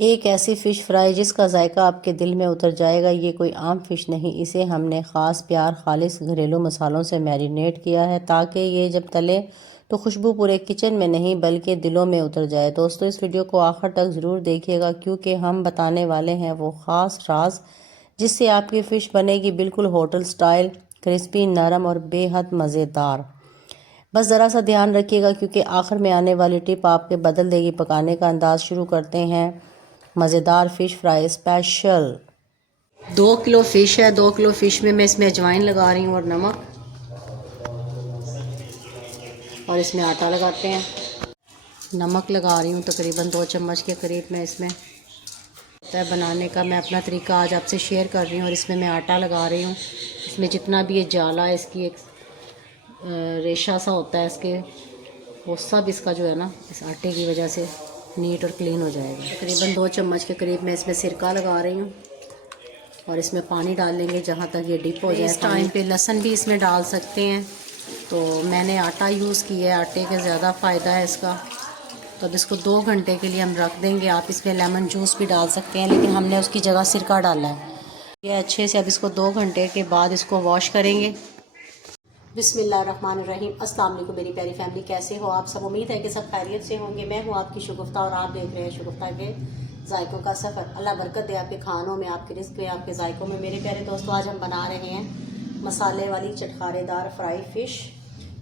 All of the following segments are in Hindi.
एक ऐसी फ़िश फ्राई जिसका जायका आपके दिल में उतर जाएगा। ये कोई आम फ़िश नहीं, इसे हमने ख़ास प्यार खालिस घरेलू मसालों से मैरिनेट किया है ताकि ये जब तले तो खुशबू पूरे किचन में नहीं बल्कि दिलों में उतर जाए। दोस्तों, इस वीडियो को आखिर तक ज़रूर देखिएगा क्योंकि हम बताने वाले हैं वो ख़ास राज जिससे आपकी फ़िश बनेगी बिल्कुल होटल स्टाइल, क्रिस्पी, नरम और बेहद मज़ेदार। बस ज़रा सा ध्यान रखिएगा क्योंकि आखिर में आने वाली टिप आपके बदल देगी पकाने का अंदाज़। शुरू करते हैं मज़ेदार fish fry special. 2 kilo fish है। 2 किलो फ़िश में मैं इसमें अजवाइन लगा रही हूँ और नमक, और इसमें आटा लगाते हैं। नमक लगा रही हूँ तकरीबन 2 चम्मच के करीब। मैं इसमें तय बनाने का मैं अपना तरीका आज आपसे शेयर कर रही हूँ। और इसमें मैं आटा लगा रही हूँ। इसमें जितना भी ये जाला है, इसकी एक रेशा सा होता है इसके, वो सब इसका जो है ना इस आटे की वजह से नीट और क्लीन हो जाएगा। तकरीबन 2 चम्मच के करीब मैं इसमें सिरका लगा रही हूँ और इसमें पानी डाल लेंगे जहाँ तक ये डिप हो जाए। इस टाइम पे लहसुन भी इसमें डाल सकते हैं, तो मैंने आटा यूज़ किया है। आटे का ज़्यादा फ़ायदा है इसका। तो अब इसको 2 घंटे के लिए हम रख देंगे। आप इसमें लेमन जूस भी डाल सकते हैं, लेकिन हमने उसकी जगह सिरका डाला है। ये अच्छे से अब इसको 2 घंटे के बाद इसको वॉश करेंगे। बिस्मिल्लाहिर्रहमानिर्रहीम। अस्सलाम वालेकुम मेरी प्यारी फैमिली, कैसे हो आप सब? उम्मीद है कि सब खैरियत से होंगे। मैं हूँ आपकी शगुफ्ता और आप देख रहे हैं शगुफ्ता के जायकों का सफ़र। अल्लाह बरकत दे आपके खानों में, आपके रिस्क में, आपके जायकों में। मेरे प्यारे दोस्तों, आज हम बना रहे हैं मसाले वाली चटखारेदार फ्राई फ़िश।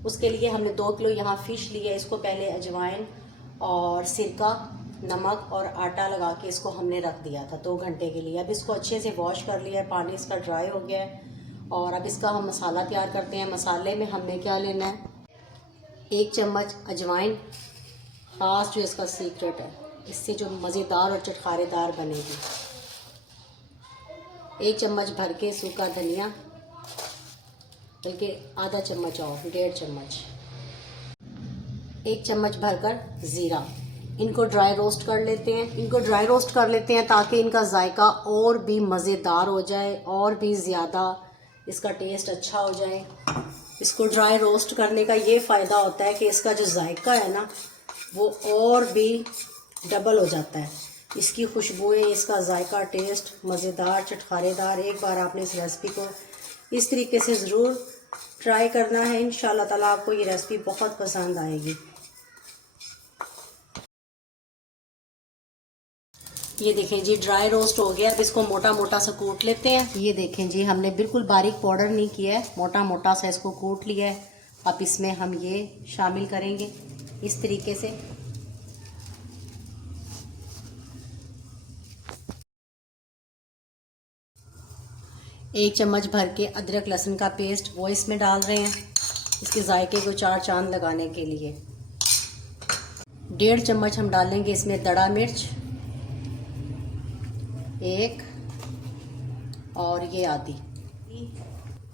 उसके लिए हमने 2 किलो यहाँ फ़िश ली है। इसको पहले अजवाइन और सिरका, नमक और आटा लगा के इसको हमने रख दिया था 2 घंटे के लिए। अब इसको अच्छे से वॉश कर लिया है, पानी इसका ड्राई हो गया है। और अब इसका हम मसाला तैयार करते हैं। मसाले में हमने क्या लेना है, 1 चम्मच अजवाइन, ख़ास जो इसका सीक्रेट है, इससे जो मज़ेदार और चटखारेदार बनेगी। 1 चम्मच भर के सूखा धनिया, बल्कि आधा चम्मच और 1.5 चम्मच। 1 चम्मच भरकर ज़ीरा। इनको ड्राई रोस्ट कर लेते हैं ताकि इनका जायका और भी मज़ेदार हो जाए और भी ज़्यादा इसका टेस्ट अच्छा हो जाए। इसको ड्राई रोस्ट करने का ये फ़ायदा होता है कि इसका जो जायका है ना वो और भी डबल हो जाता है। इसकी खुशबुएं, इसका जायका, टेस्ट मज़ेदार, चटखारेदार। एक बार आपने इस रेसिपी को इस तरीके से ज़रूर ट्राई करना है। इंशाल्लाह ताला आपको ये रेसिपी बहुत पसंद आएगी। ये देखें जी, ड्राई रोस्ट हो गया। अब इसको मोटा मोटा सा कूट लेते हैं। ये देखें जी, हमने बिल्कुल बारीक पाउडर नहीं किया है, मोटा मोटा सा इसको कूट लिया है। अब इसमें हम ये शामिल करेंगे इस तरीके से। एक चम्मच भर के अदरक लहसुन का पेस्ट वो इसमें डाल रहे हैं, इसके जायके को 4 चांद लगाने के लिए। 1.5 चम्मच हम डालेंगे इसमें दड़ा मिर्च, 1 और ये आधी।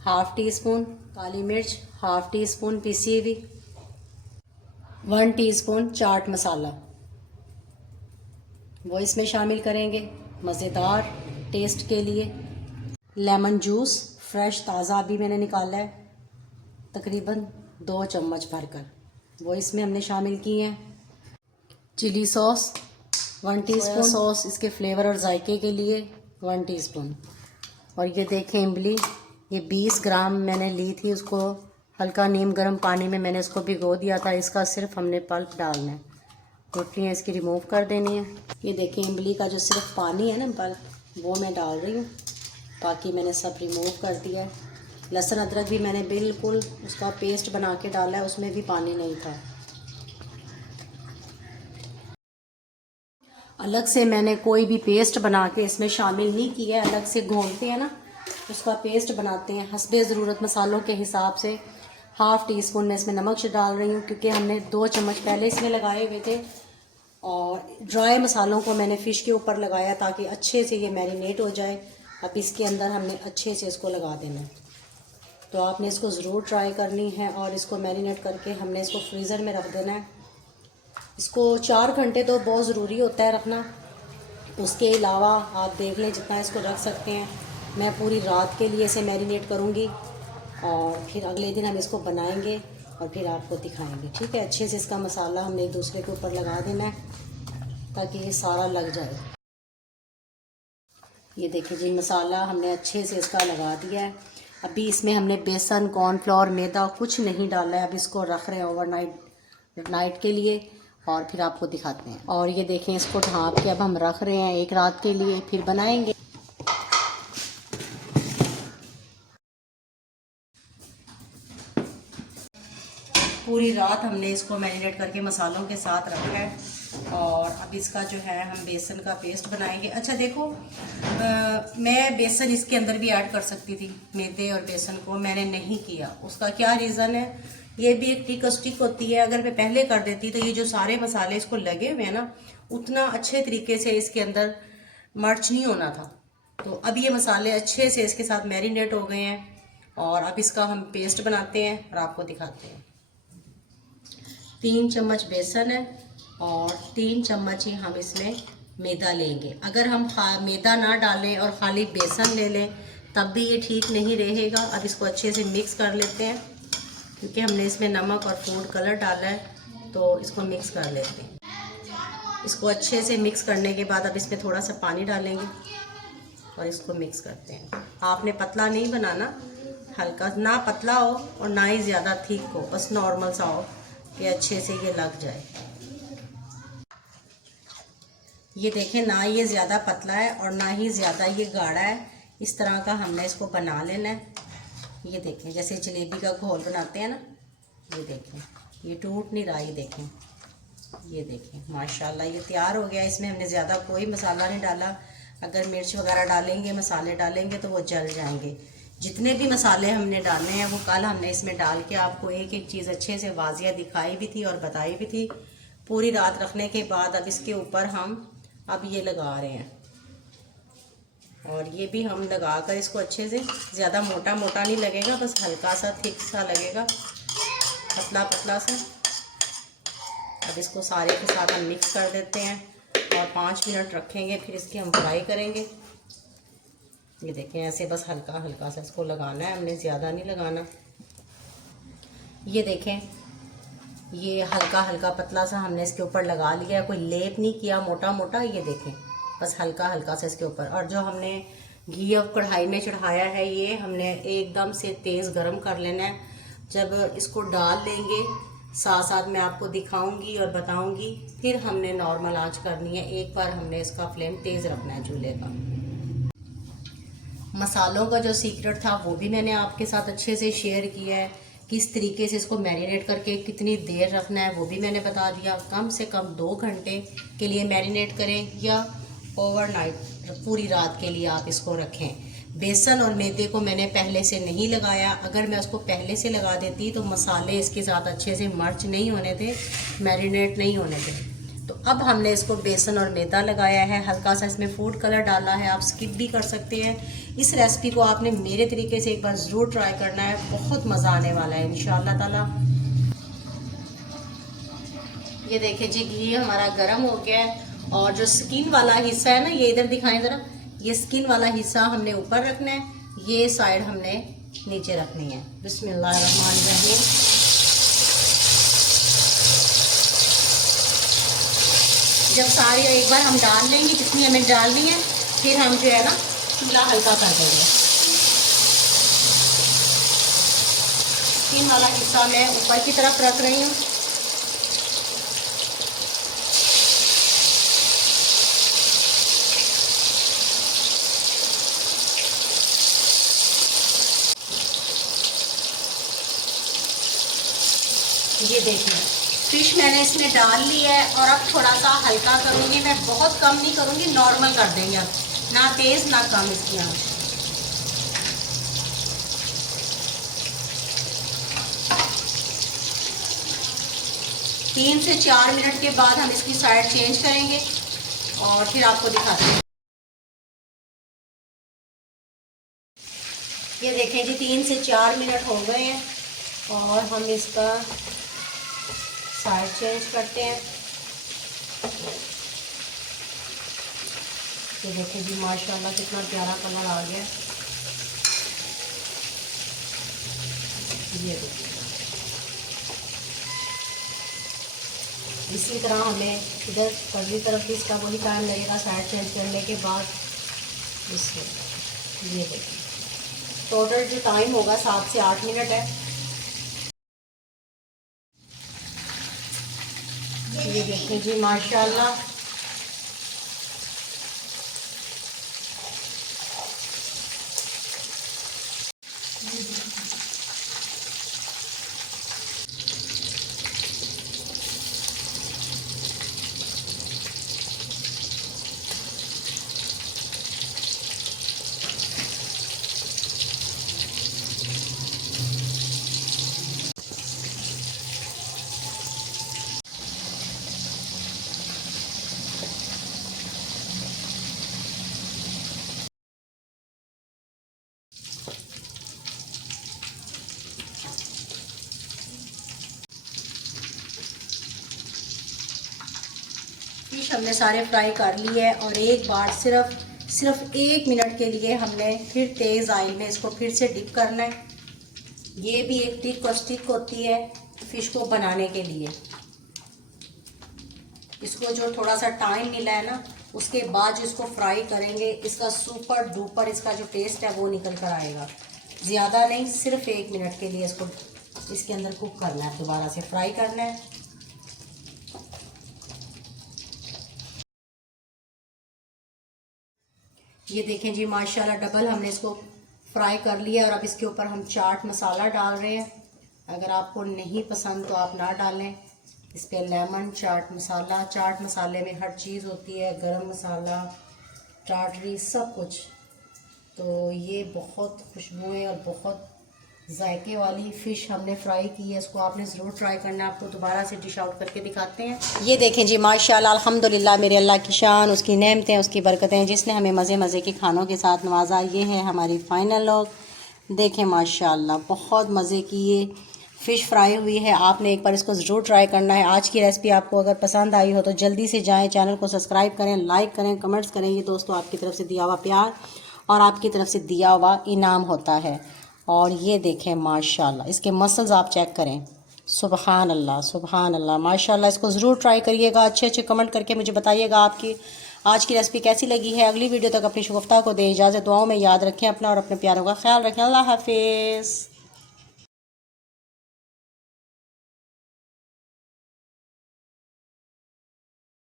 1/2 टीस्पून काली मिर्च, 1/2 टीस्पून पिसी हुई, 1 टीस्पून चाट मसाला वो इसमें शामिल करेंगे मज़ेदार टेस्ट के लिए। लेमन जूस फ्रेश ताज़ा अभी मैंने निकाला है, तकरीबन 2 चम्मच भरकर वो इसमें हमने शामिल किए हैं। चिली सॉस 1 टीस्पून, सॉस इसके फ्लेवर और जायके के लिए 1 टीस्पून। और ये देखें इमली, ये 20 ग्राम मैंने ली थी। उसको हल्का नीम गर्म पानी में मैंने इसको भिगो दिया था। इसका सिर्फ हमने पल्प डालना है, गुठलियाँ इसकी रिमूव कर देनी है। ये देखें इमली का जो सिर्फ पानी है ना, पल्प, वो मैं डाल रही हूँ। बाकी मैंने सब रिमूव कर दिया है। लहसुन अदरक भी मैंने बिल्कुल उसका पेस्ट बना के डाला है, उसमें भी पानी नहीं था। अलग से मैंने कोई भी पेस्ट बना के इसमें शामिल नहीं किया है। अलग से घोलते हैं ना, उसका पेस्ट बनाते हैं हस्बे ज़रूरत मसालों के हिसाब से। 1/2 टीस्पून मैं इसमें नमक डाल रही हूँ क्योंकि हमने 2 चम्मच पहले इसमें लगाए हुए थे। और ड्राई मसालों को मैंने फ़िश के ऊपर लगाया ताकि अच्छे से ये मैरिनेट हो जाए। अब इसके अंदर हमने अच्छे से इसको लगा देना है। तो आपने इसको ज़रूर ट्राई करनी है और इसको मैरिनेट करके हमने इसको फ्रीज़र में रख देना है। इसको 4 घंटे तो बहुत ज़रूरी होता है रखना। उसके अलावा आप देख लें जितना इसको रख सकते हैं। मैं पूरी रात के लिए इसे मैरिनेट करूँगी और फिर अगले दिन हम इसको बनाएंगे और फिर आपको दिखाएंगे। ठीक है, अच्छे से इसका मसाला हमने एक दूसरे के ऊपर लगा देना है ताकि ये सारा लग जाए। ये देखिए जी, मसाला हमने अच्छे से इसका लगा दिया है। अभी इसमें हमने बेसन, कॉर्नफ्लोर, मैदा कुछ नहीं डाला है। अब इसको रख रहे हैं ओवरनाइट के लिए और फिर आपको दिखाते हैं। और ये देखें, इसको ढाँप के अब हम रख रहे हैं एक रात के लिए, फिर बनाएंगे। पूरी रात हमने इसको मैरिनेट करके मसालों के साथ रखा है और अब इसका जो है हम बेसन का पेस्ट बनाएंगे। अच्छा देखो, मैं बेसन इसके अंदर भी ऐड कर सकती थी, मैदे और बेसन को, मैंने नहीं किया। उसका क्या रीज़न है, ये भी एक ट्रिक स्टिक होती है। अगर मैं पहले कर देती तो ये जो सारे मसाले इसको लगे हुए हैं ना, उतना अच्छे तरीके से इसके अंदर मर्च नहीं होना था। तो अब ये मसाले अच्छे से इसके साथ मैरिनेट हो गए हैं और अब इसका हम पेस्ट बनाते हैं और आपको दिखाते हैं। 3 चम्मच बेसन है और 3 चम्मच ही हम इसमें मैदा लेंगे। अगर हम मैदा ना डालें और खाली बेसन ले लें तब भी ये ठीक नहीं रहेगा। अब इसको अच्छे से मिक्स कर लेते हैं, क्योंकि हमने इसमें नमक और फूड कलर डाला है, तो इसको मिक्स कर लेते हैं। इसको अच्छे से मिक्स करने के बाद अब इसमें थोड़ा सा पानी डालेंगे और इसको मिक्स करते हैं। आपने पतला नहीं बनाना, हल्का, ना पतला हो और ना ही ज़्यादा थिक हो, बस नॉर्मल सा हो कि अच्छे से ये लग जाए। ये देखें, ना ये ज़्यादा पतला है और ना ही ज़्यादा ये गाढ़ा है। इस तरह का हमने इसको बना लेना है। ये देखें, जैसे जलेबी का घोल बनाते हैं ना, ये देखें, ये टूट नहीं रहा। ये देखें माशाल्लाह ये तैयार हो गया। इसमें हमने ज़्यादा कोई मसाला नहीं डाला। अगर मिर्च वगैरह डालेंगे, मसाले डालेंगे तो वो जल जाएंगे। जितने भी मसाले हमने डालने हैं वो कल हमने इसमें डाल के आपको एक एक चीज़ अच्छे से वाजिया दिखाई भी थी और बताई भी थी। पूरी रात रखने के बाद अब इसके ऊपर हम अब ये लगा रहे हैं और ये भी हम लगा कर इसको अच्छे से, ज़्यादा मोटा मोटा नहीं लगेगा, बस हल्का सा थिक सा लगेगा, पतला पतला सा। अब इसको सारे के साथ हम मिक्स कर देते हैं और 5 मिनट रखेंगे, फिर इसकी हम फ्राई करेंगे। ये देखें, ऐसे बस हल्का हल्का सा इसको लगाना है, हमने ज़्यादा नहीं लगाना। ये देखें, ये हल्का हल्का पतला सा हमने इसके ऊपर लगा लिया है, कोई लेप नहीं किया मोटा मोटा। ये देखें, बस हल्का हल्का सा इसके ऊपर। और जो हमने घी अब कढ़ाई में चढ़ाया है, ये हमने एकदम से तेज़ गरम कर लेना है। जब इसको डाल लेंगे, साथ साथ मैं आपको दिखाऊंगी और बताऊंगी, फिर हमने नॉर्मल आंच करनी है। एक बार हमने इसका फ्लेम तेज़ रखना है चूल्हे का। मसालों का जो सीक्रेट था वो भी मैंने आपके साथ अच्छे से शेयर किया है। किस तरीके से इसको मैरिनेट करके कितनी देर रखना है वो भी मैंने बता दिया। कम से कम 2 घंटे के लिए मैरिनेट करें या ओवरनाइट पूरी रात के लिए आप इसको रखें। बेसन और मैदे को मैंने पहले से नहीं लगाया। अगर मैं उसको पहले से लगा देती तो मसाले इसके साथ अच्छे से मर्च नहीं होने थे, मैरिनेट नहीं होने थे। तो अब हमने इसको बेसन और मैदा लगाया है, हल्का सा इसमें फूड कलर डाला है, आप स्किप भी कर सकते हैं। इस रेसिपी को आपने मेरे तरीके से एक बार ज़रूर ट्राई करना है, बहुत मज़ा आने वाला है इंशाअल्लाह ताला। ये देखिए जी, घी हमारा गर्म हो गया है और जो स्किन वाला हिस्सा है ना, ये इधर दिखाएं ज़रा, ये स्किन वाला हिस्सा हमने ऊपर रखना है, ये साइड हमने नीचे रखनी है। बिस्मिल्लाहिर्रहमानिर्रहीम। जब सारे एक बार हम डाल लेंगे जितनी हमें डालनी है, फिर हम जो है ना चूल्हा हल्का कर देंगे। स्किन वाला हिस्सा मैं ऊपर की तरफ रख रही हूँ। ये देखिए, फिश मैंने इसमें डाल ली है और अब थोड़ा सा हल्का करूँगी मैं, बहुत कम नहीं करूँगी, नॉर्मल कर देंगे अब, ना तेज़ ना कम इसकी आंच। तीन से 4 मिनट के बाद हम इसकी साइड चेंज करेंगे और फिर आपको दिखाते हैं। ये देखें जी, 3 से 4 मिनट हो गए हैं और हम इसका साइड चेंज करते हैं। ये देखिए जी, माशाल्लाह कितना प्यारा कलर आ गया। ये देखिए, इसी तरह हमें इधर पहली तरफ भी इसका वही टाइम लगेगा साइड चेंज करने के बाद। इसमें ये देखिए टोटल जो टाइम होगा 7 से 8 मिनट है। ये देखिए जी माशाल्लाह फिश हमने सारे फ्राई कर लिए है और एक बार सिर्फ 1 मिनट के लिए हमने फिर तेज़ ऑयल में इसको फिर से डिप करना है। ये भी एक ट्रिक और स्टिक होती है फिश को बनाने के लिए। इसको जो थोड़ा सा टाइम मिला है ना उसके बाद जो इसको फ्राई करेंगे इसका सुपर डुपर इसका जो टेस्ट है वो निकल कर आएगा। ज़्यादा नहीं, सिर्फ 1 मिनट के लिए इसको इसके अंदर कुक करना है, दोबारा से फ्राई करना है। ये देखें जी माशाल्लाह डबल हमने इसको फ्राई कर लिया और अब इसके ऊपर हम चाट मसाला डाल रहे हैं। अगर आपको नहीं पसंद तो आप ना डालें। इस पर लेमन चाट मसाले में हर चीज़ होती है, गरम मसाला, टाटरी, सब कुछ। तो ये बहुत खुशबुएं और बहुत जायके वाली फ़िश हमने फ्राई की है। इसको आपने ज़रूर ट्राई करना है। आपको दोबारा से डिश आउट करके दिखाते हैं। ये देखें जी माशाल्लाह अल्हम्दुलिल्लाह, मेरे अल्लाह की शान, उसकी नेमतें, उसकी बरकतें, जिसने हमें मज़े मज़े के खानों के साथ नवाजा। ये है हमारी फ़ाइनल लुक। देखें माशाल्लाह बहुत मज़े की ये फ़िश फ्राई हुई है। आपने एक बार इसको ज़रूर ट्राई करना है। आज की रेसिपी आपको अगर पसंद आई हो तो जल्दी से जाएँ, चैनल को सब्सक्राइब करें, लाइक करें, कमेंट्स करें। ये दोस्तों आपकी तरफ से दिया हुआ प्यार और आपकी तरफ से दिया हुआ इनाम होता है। और ये देखें माशाल्लाह इसके मसल्स आप चेक करें। सुबहान अल्लाह माशाल्लाह। इसको ज़रूर ट्राई करिएगा। अच्छे अच्छे कमेंट करके मुझे बताइएगा आपकी आज की रेसिपी कैसी लगी है। अगली वीडियो तक अपनी शगुफ्ता को दें इजाज़त। दुआओं में याद रखें अपना और अपने प्यारों का ख्याल रखें। अल्लाह हाफिज़।